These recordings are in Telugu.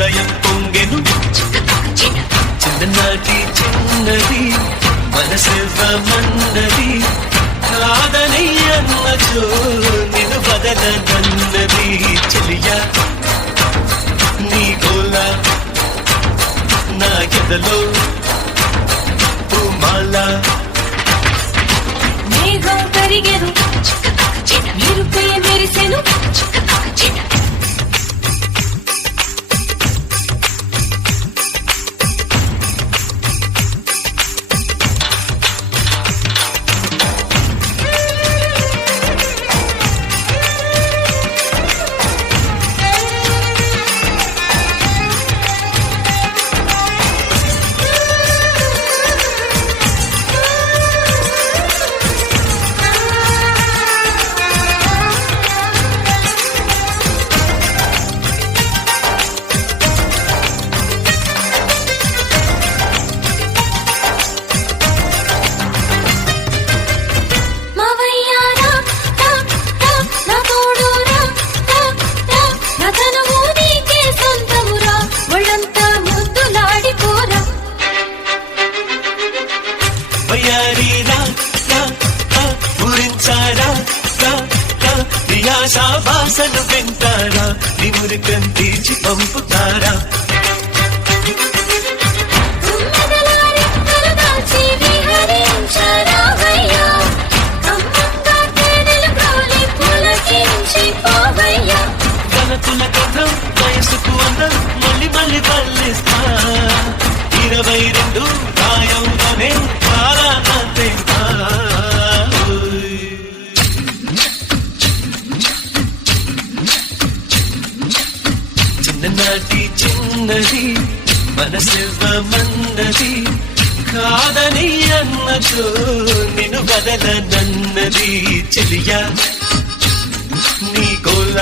హృదయం పొంగెను చిన్ననాటి చిన్నది మనసివ్వమన్నది కాదని అన్నచో నిన్ను బదలనన్నది చెలియా నీ గోల నా ఎదలో పూమాల మేఘం కరిగెను మెరుపే మెరిసెను భాషను వింటారా నిమురికం తీర్చి పంపుతారా కలకుల కథం వయసుకు అందం మళ్ళీ మళ్ళీ పల్లిస్తా 22 గాయంగానే చాలా అంతేగా చిన్ననాటి చిన్నది మనసివ్వమన్నది కాదని అన్నచో నిన్ను బదలనన్నది చెలియా నీ గోల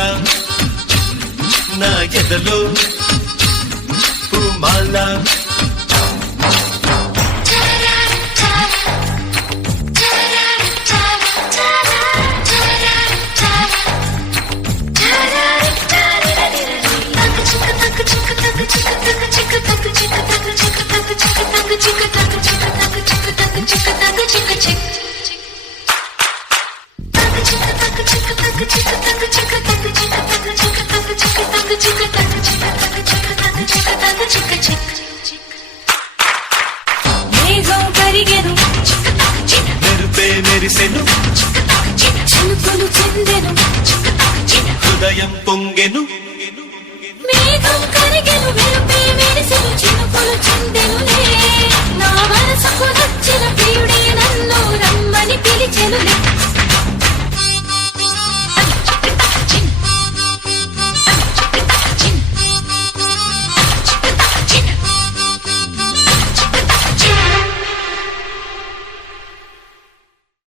నా ఎదలో పూమాల మేఘం కరిగెను మెరుపే మెరిసెను చినుకులు చెందెను హృదయం పొంగెను మేఘం కరిగెను మెరుపే మెరిసెను చినుకులు చెందెనులే నా మనసుకు నచ్చిన ప్రియుడే నన్ను రమ్మని పిలిచెనులే